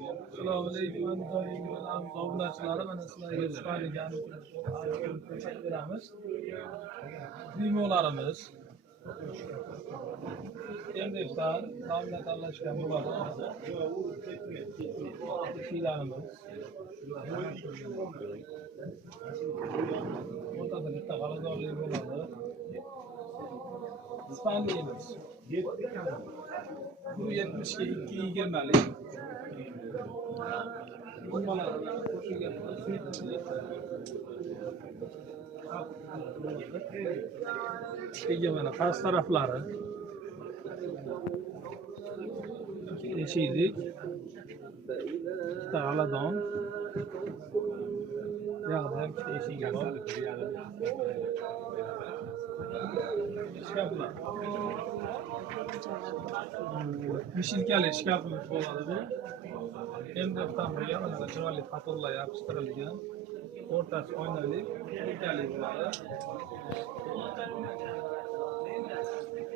Assalomu alaykum. Obunachilar, mana sizlarga Ispaniyaga ko'rsatib beramiz. Limolarimiz MDF'dan namda tanlashgan bo'ladi. Shiylarimiz o'rtada bitta g'aladorlik bo'ladi. Ispaniyamiz bu 70 ga 220 lik. Ega mana past taraflari eshiklik, bitta g'aladon, buyog'ida ham bitta eshigi bor. Shkaflar. Mishilkali shkafimiz bo'ladi bu. MDF'dan bo'lgan mana chiroyli xatorlar yopishtirilgan. O'rtasi oynali, mishilkali bo'ladi.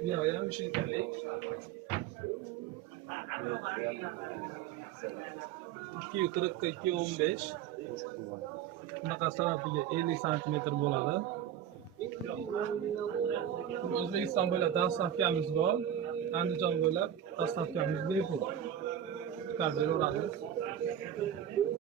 Bu ham mishilkali. 240 ga 215. Bunaqa tarafiga 50 cm bo'ladi. O'zbekiston bo'ylab dastavkamiz bor. Andijon bo'ylab dastavkamiz bepul. Chiqarib beraveramiz.